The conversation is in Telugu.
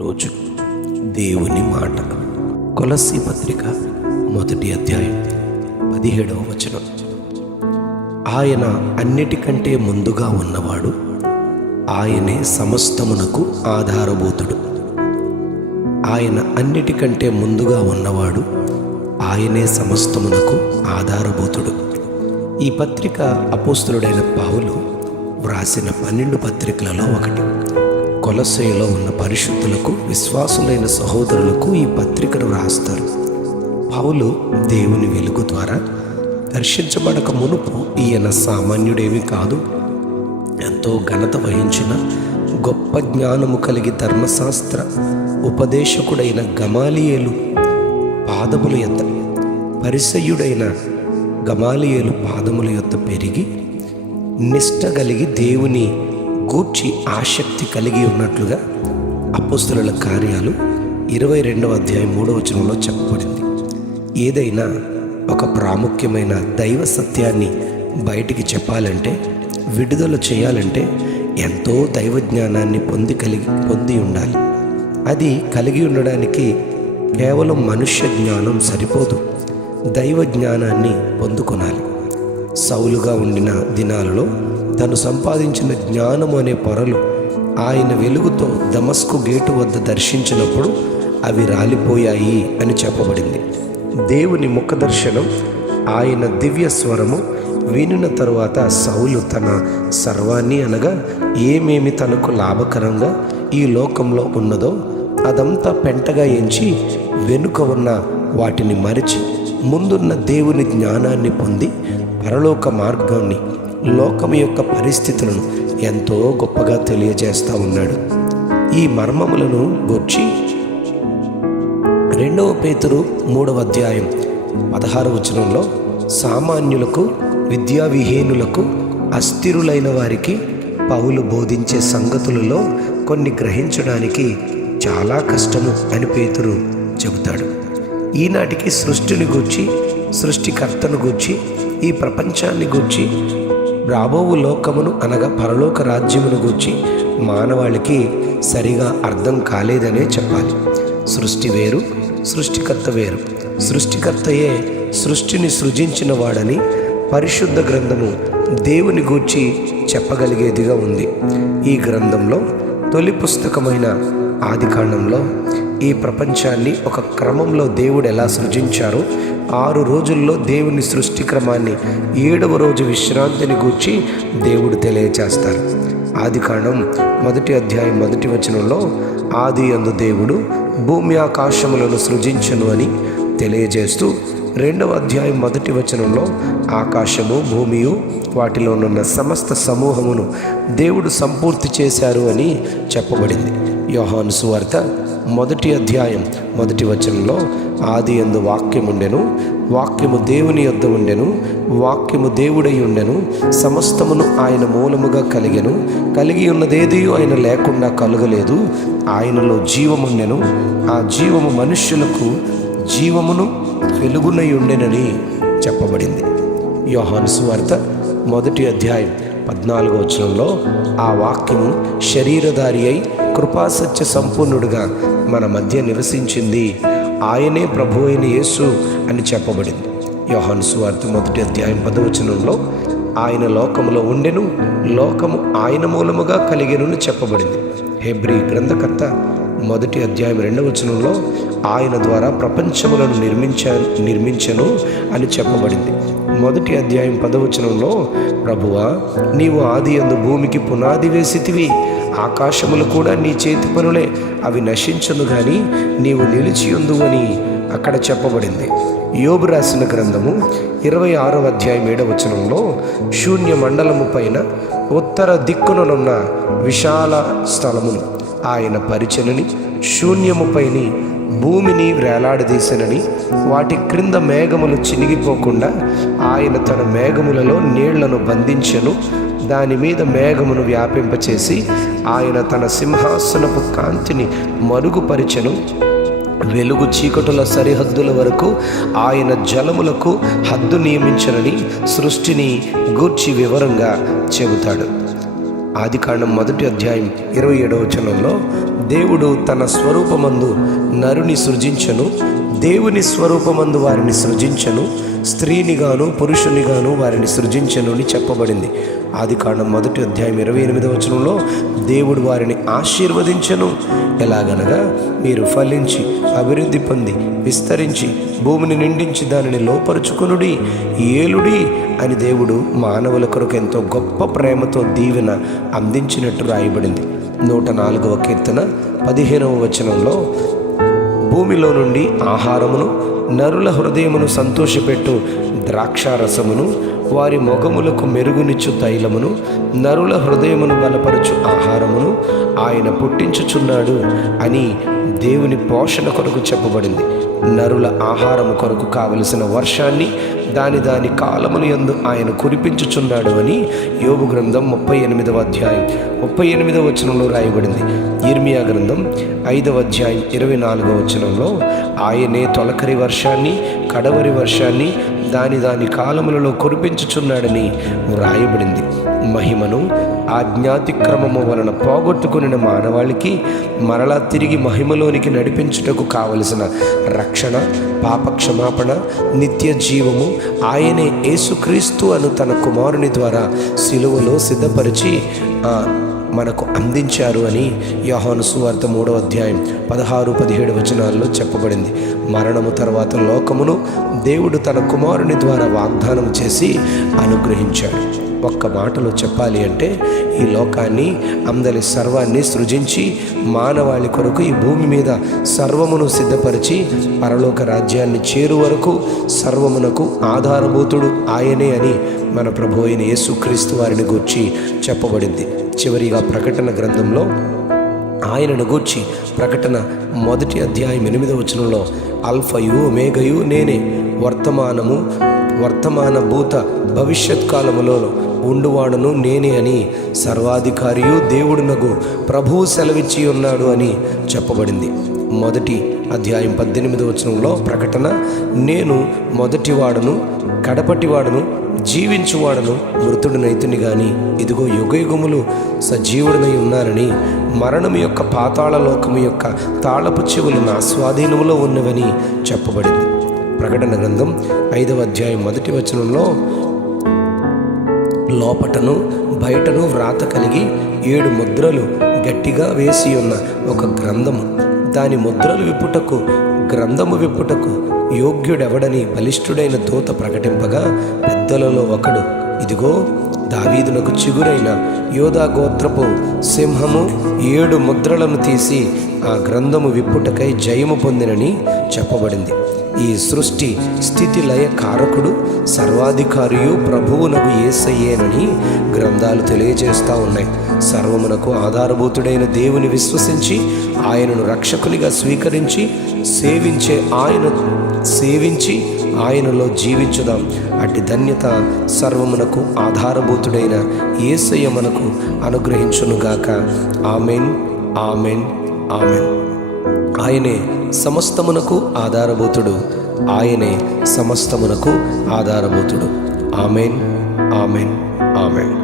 రోజు దేవుని మాట. కొలస్సీ పత్రిక 1వ అధ్యాయం 17వ వచనం. ఆయన అన్నిటికంటే ముందుగా ఉన్నవాడు, ఆయనే సమస్తమునకు ఆధారభూతుడు. ఆయన అన్నిటికంటే ముందుగా ఉన్నవాడు, ఆయనే సమస్తమునకు ఆధారభూతుడు. ఈ పత్రిక అపోస్తలుడైన పౌలు వ్రాసిన 12 పత్రికలలో ఒకటి. కొలస్సీలో ఉన్న పరిశుద్ధులకు, విశ్వాసులైన సహోదరులకు ఈ పత్రికను రాస్తారు. పౌలు దేవుని వెలుగు ద్వారా దర్శించబడక మునుపు ఈయన సామాన్యుడేమీ కాదు. ఎంతో ఘనత వహించిన, గొప్ప జ్ఞానము కలిగి ధర్మశాస్త్ర ఉపదేశకుడైన గమాలియేలు పాదముల యొద్ద, పరిసయ్యుడైన గమాలియేలు పాదముల యొద్ద పెరిగి నిష్ఠ కలిగి దేవుని గూర్చి ఆసక్తి కలిగి ఉన్నట్లుగా అపోస్తలుల కార్యాలు 22వ అధ్యాయం 3వ వచనంలో చెప్పబడింది. ఏదైనా ఒక ప్రాముఖ్యమైన దైవ సత్యాన్ని బయటికి చెప్పాలంటే, విడుదల చేయాలంటే ఎంతో దైవ జ్ఞానాన్ని పొంది ఉండాలి. అది కలిగి ఉండడానికి కేవలం మనుష్య జ్ఞానం సరిపోదు, దైవ జ్ఞానాన్ని పొందుకొనాలి. సౌలుగా ఉండిన దినాలలో తను సంపాదించిన జ్ఞానము అనే పొరలు ఆయన వెలుగుతో దమస్కు గేటు వద్ద దర్శించినప్పుడు అవి రాలిపోయాయి అని చెప్పబడింది. దేవుని ముఖ దర్శనం, ఆయన దివ్య స్వరము వినిన తరువాత సౌలు తన సర్వాన్ని, అనగా ఏమేమి తనకు లాభకరంగా ఈ లోకంలో ఉన్నదో అదంతా పెంటగా ఎంచి వెనుక ఉన్న వాటిని మరిచి ముందున్న దేవుని జ్ఞానాన్ని పొంది పరలోక మార్గాన్ని, లోకము యొక్క పరిస్థితులను ఎంతో గొప్పగా తెలియజేస్తూ ఉన్నాడు. ఈ మర్మములను గూర్చి 2వ పేతురు 3వ అధ్యాయం 16వ వచనంలో, సామాన్యులకు, విద్యావిహీనులకు, అస్థిరులైన వారికి పౌలు బోధించే సంగతులలో కొన్ని గ్రహించడానికి చాలా కష్టము అని పేతురు చెబుతాడు. ఈనాటికి సృష్టిని గూర్చి, సృష్టికర్తను గూర్చి, ఈ ప్రపంచాన్ని గూర్చి, రాబోవు లోకమును అనగా పరలోక రాజ్యమును గూర్చి మానవాళికి సరిగా అర్థం కాలేదనే చెప్పాలి. సృష్టి వేరు, సృష్టికర్త వేరు. సృష్టికర్తయే సృష్టిని సృజించిన వాడని పరిశుద్ధ గ్రంథము దేవుని గూర్చి చెప్పగలిగేదిగా ఉంది. ఈ గ్రంథంలో తొలి పుస్తకమైన ఆదికాండంలో ఈ ప్రపంచాన్ని ఒక క్రమంలో దేవుడు ఎలా సృజించారో, 6 రోజుల్లో దేవుని సృష్టి క్రమాన్ని 7వ రోజు విశ్రాంతిని గూర్చి దేవుడు తెలియచేస్తారు. ఆదికాండం 1వ అధ్యాయం 1వ వచనంలో, ఆది యందు దేవుడు భూమి ఆకాశములను సృజించను అని తెలియజేస్తూ, 2వ అధ్యాయం 1వ వచనంలో ఆకాశము, భూమియు వాటిలోనున్న సమస్త సమూహమును దేవుడు సంపూర్తి చేశారు అని చెప్పబడింది. యోహాను సువార్త 1వ అధ్యాయం 1వ వచనంలో, ఆది యందు వాక్యముండెను, వాక్యము దేవుని యొద్ద ఉండెను, వాక్యము దేవుడై ఉండెను, సమస్తమును ఆయన మూలముగా కలిగెను, కలిగి ఉన్నదేది ఆయన లేకుండా కలుగలేదు, ఆయనలో జీవముండెను, ఆ జీవము మనుష్యులకు జీవమును వెలుగునై ఉండెనని చెప్పబడింది. యోహాను సువార్త 1వ అధ్యాయం 14వ వచనంలో, ఆ వాక్యము శరీరధారి అయి కృపాసత్య సంపూర్ణుడుగా మన మధ్య నివసించింది, ఆయనే ప్రభు అయిన యేసు అని చెప్పబడింది. యోహాను సువార్త 1వ అధ్యాయం 10వ వచనంలో, ఆయన లోకములో ఉండెను, లోకము ఆయన మూలముగా కలిగెను చెప్పబడింది. హెబ్రీ గ్రంథకర్త 1వ అధ్యాయం 2వ వచనంలో, ఆయన ద్వారా ప్రపంచములను నిర్మించెను అని చెప్పబడింది. 1వ అధ్యాయం 10వ వచనంలో, ప్రభువా, నీవు ఆది యందు భూమికి పునాది వేసితివి, ఆకాశములు కూడా నీ చేతి పనులే, అవి నశించును గాని నీవు నిలిచియుందువు అని అక్కడ చెప్పబడింది. యోబు రాసిన గ్రంథము 26వ అధ్యాయం 7వ వచనంలో, శూన్య మండలము పైన ఉత్తర దిక్కుననున్న విశాల స్థలమును ఆయన పరిచెనని, శూన్యముపైని భూమిని వేలాడదీసెనని, వాటి క్రింద మేఘములు చినిగిపోకుండా ఆయన తన మేఘములలో నీళ్లను బంధించెను, దాని మీద మేఘమును వ్యాపింపచేసి ఆయన తన సింహాసనపు కాంతిని మరుగుపరిచెను, వెలుగు చీకటుల సరిహద్దుల వరకు ఆయన జలములకు హద్దు నియమించనని సృష్టిని గూర్చి వివరంగా చెబుతాడు. ఆదికాండం 1:27 వచనంలో దేవుడు తన స్వరూపమందు నరుని సృజించను, దేవుని స్వరూపమందు వారిని సృజించను, స్త్రీనిగాను పురుషునిగాను వారిని సృజించను అని చెప్పబడింది. ఆదికాండం 1:28 వచనంలో దేవుడు వారిని ఆశీర్వదించను. ఎలాగనగా మీరు ఫలించి అభివృద్ధి పొంది విస్తరించి భూమిని నిండించి దానిని లోపరుచుకునుడి, ఏలుడి అని దేవుడు మానవుల కొరకు ఎంతో గొప్ప ప్రేమతో దీవెన అందించినట్టు రాయబడింది. 104వ కీర్తన 15వ వచనంలో భూమిలో నుండి ఆహారమును, నరుల హృదయమును సంతోషపెట్టు ద్రాక్షారసమును, వారి మొగములకు మెరుగునిచ్చు తైలమును, నరుల హృదయమును బలపరచు ఆహారమును ఆయన పుట్టించుచున్నాడు అని దేవుని పోషణ కొరకు చెప్పబడింది. నరుల ఆహారము కొరకు కావలసిన వర్షాన్ని దాని కాలమును యందు ఆయన కురిపించుచున్నాడు అని యోబు గ్రంథం 38వ వచనంలో రాయబడింది. ఇర్మియా గ్రంథం 5వ అధ్యాయం 24వ వచనంలో ఆయనే తొలకరి వర్షాన్ని కడవరి వర్షాన్ని దాని కాలములలో కురిపించుచున్నాడని వ్రాయబడింది. మహిమను ఆజ్ఞాతిక్రమము వలన పోగొట్టుకుని మానవాళికి మరలా తిరిగి మహిమలోనికి నడిపించుటకు కావలసిన రక్షణ, పాపక్షమాపణ, నిత్య జీవము ఆయనే యేసుక్రీస్తు అను తన కుమారుని ద్వారా సిలువలో సిద్ధపరిచి మనకు అందించారు అని యోహాను సువార్త 3వ అధ్యాయం 16-17 వచనాల్లో చెప్పబడింది. మరణము తర్వాత లోకమును దేవుడు తన కుమారుని ద్వారా వాగ్దానం చేసి అనుగ్రహించాడు. ఒక్క మాటలో చెప్పాలి అంటే ఈ లోకాన్ని, అందరి సర్వాన్ని సృజించి మానవాళి కొరకు ఈ భూమి మీద సర్వమును సిద్ధపరిచి పరలోక రాజ్యాన్ని చేరు వరకు సర్వమునకు ఆధారభూతుడు ఆయనే అని మన ప్రభు అయిన యేసుక్రీస్తు వారిని గూర్చి చెప్పబడింది. చివరిగా ప్రకటన గ్రంథంలో ఆయనను గూర్చి ప్రకటన 1వ అధ్యాయం 8వ వచనంలో అల్ఫయు ఒమేగయు నేనే, వర్తమాన భూత భవిష్యత్ కాలములో ఉండువాడును నేనే అని సర్వాధికారియు దేవుడునగు ప్రభువు సెలవిచ్చి ఉన్నాడు అని చెప్పబడింది. 1వ అధ్యాయం 18వ వచనంలో ప్రకటన నేను మొదటివాడను కడపటివాడను జీవించువాడను మృతుడినైతుని గాని ఇదిగో యుగయుగములు సజీవుడనై ఉన్నానని, మరణము యొక్క పాతాళ లోకము యొక్క తాళపు చెవులు నా స్వాధీనములో ఉన్నవని చెప్పబడింది. ప్రకటన గ్రంథం 5వ అధ్యాయం 1వ వచనంలో లోపటను బయటను వ్రాత కలిగి 7 ముద్రలు గట్టిగా వేసి ఉన్న ఒక గ్రంథము, దాని ముద్రలు విప్పుటకు గ్రంథము విప్పుటకు యోగ్యుడెవడని బలిష్ఠుడైన దూత ప్రకటింపగా పెద్దలలో ఒకడు, ఇదిగో దావీదునకు చిగురైన యోధా గోత్రపు సింహము 7 ముద్రలను తీసి ఆ గ్రంథము విప్పుటకై జయము పొందినని చెప్పబడింది. ఈ సృష్టి స్థితి లయ కారకుడు సర్వాధికారియు ప్రభువునకు యేసయ్యేనని గ్రంథాలు తెలియజేస్తూ ఉన్నాయి. సర్వమునకు ఆధారభూతుడైన దేవుని విశ్వసించి ఆయనను రక్షకునిగా స్వీకరించి సేవించి ఆయనలో జీవించుదాం. అట్టి ధన్యత సర్వమునకు ఆధారభూతుడైన యేసయ్య మనకు అనుగ్రహించునుగాక. Amen, amen, amen. ఆయనే సమస్తమునకు ఆధారభూతుడు, ఆయనే సమస్తమునకు ఆధారభూతుడు. Amen, amen, amen.